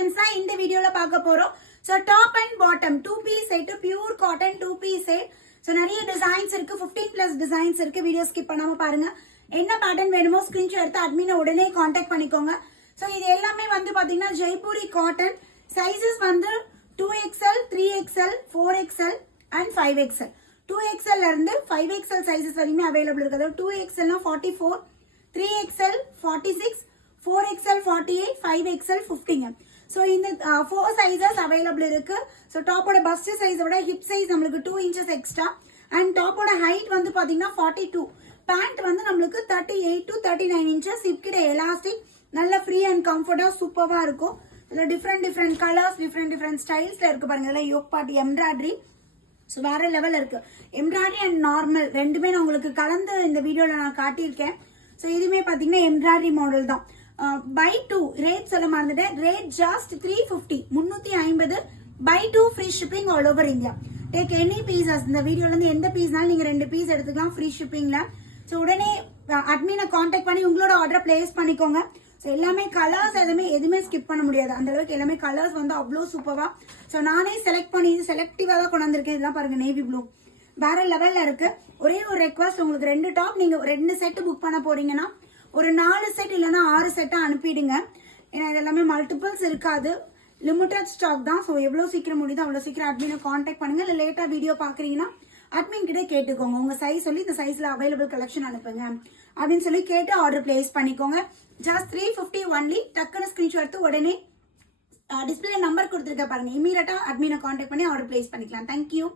collections தான் இந்த வீடியோல பார்க்க போறோம். So top and bottom 2-piece set pure cotton 2-piece set. So நிறைய டிசைன்ஸ் இருக்கு, 15 plus டிசைன்ஸ் இருக்கு. வீடியோ ஸ்கிப் பண்ணாம பாருங்க. என்ன பேட்டர்ன் வேணுமோ ஸ்கிரீன்ஷாட் எடுத்து அட்மினை உடனே காண்டாக்ட் பண்ணிக்கோங்க. So இது எல்லாமே வந்து பாத்தீங்கன்னா ஜெய்ப்பூரி காட்டன். சைஸஸ் வந்து 2XL, 3XL, 4XL and 5XL. 2XL இருந்து 5XL சைஸஸ் வரையுமே அவைலபிள் இருக்கு. அதாவது 2XL னா 44, 3XL 46, 4XL 48, 5XL 50. ஸோ இந்த 4 சைஸஸ் அவைலபிள் இருக்கு. ஸோ டாப்போட பஸ்ட் சைஸை விட ஹிப் சைஸ் நம்மளுக்கு 2 inches எக்ஸ்ட்ரா அண்ட் டாப்போட ஹைட் வந்து பாத்தீங்கன்னா 42. பேண்ட் வந்து நம்மளுக்கு 38 to 39 inches. ஹிப் கிட்ட எலாஸ்டிக் நல்ல ஃப்ரீ அண்ட் கம்ஃபர்டா சூப்பரா இருக்கும். இதுல டிஃப்ரெண்ட் கலர்ஸ் டிஃப்ரெண்ட் ஸ்டைல்ஸ்ல இருக்கு பாருங்க. இதெல்லாம் யோக் பார்ட் எம்ப்ராய்டரி. ஸோ வேற லெவல் இருக்கு. எம்ப்ராய்டரி அண்ட் நார்மல் ரெண்டுமே நான் உங்களுக்கு கலந்து இந்த வீடியோல நான் காட்டியிருக்கேன். ஸோ இதுவுமே பாத்தீங்கன்னா எம்ப்ராய்டரி மாடல் தான். பை 2 ரேட் சொல்ல மறந்துட்டேன். Rate just 350, 350. Buy 2 free shipping all over India. Take any pieces. இந்த வீடியோல இருந்து எந்த பீஸ்னாலும் நீங்க 2 பீஸ் எடுத்துக்கலாம் ஃப்ரீ ஷிப்பிங்ல. ஸோ உடனே அட்மினை காண்டாக்ட் பண்ணி உங்களோட ஆர்டர் பிளேஸ் பண்ணிக்கோங்க. ஸோ எல்லாமே கலர்ஸ் எதுவுமே ஸ்கிப் பண்ண முடியாது. அந்த அளவுக்கு எல்லாமே கலர்ஸ் வந்து அவ்வளோ சூப்பரா. ஸோ நானே செலக்ட் பண்ணி செலக்டிவா தான் கொண்டு வந்திருக்கேன். இதெல்லாம் பாருங்க நேவி ப்ளூ வேற லெவல்ல இருக்கு. ஒரே ஒரு ரெக்வஸ்ட், உங்களுக்கு 2 டாப் நீங்க 2 செட் புக் பண்ண போறீங்கன்னா ஒரு 4 செட் இல்லைன்னா 6 செட்டா அனுப்பிடுங்க. ஏன்னா இதெல்லாமே மல்டிபிள்ஸ் இருக்காது, லிமிடெட் ஸ்டாக் தான். ஸோ எவ்வளவு சீக்கிரம் முடியுதோ அவ்வளவு சீக்கிரம் அட்மினை காண்டாக்ட் பண்ணுங்க. இல்லை லேட்டா வீடியோ பாக்குறீங்கன்னா அட்மின் கிட்ட கேட்டுக்கோங்க. உங்க சைஸ் சொல்லி இந்த சைஸ்ல அவைலபிள் கலெக்ஷன் அனுப்புங்க அப்படின்னு சொல்லி கேட்டு ஆர்டர் பிளேஸ் பண்ணிக்கோங்க. Just 350 only. டக்குன்னு ஸ்கிரீன்ஷாட் எடுத்து உடனே டிஸ்பிளே நம்பர் கொடுத்துருக்க பாருங்க. இமீடியட்டா அட்மினை காண்டாக்ட் பண்ணி ஆர்டர் பிளேஸ் பண்ணிக்கலாம். தேங்க்யூ.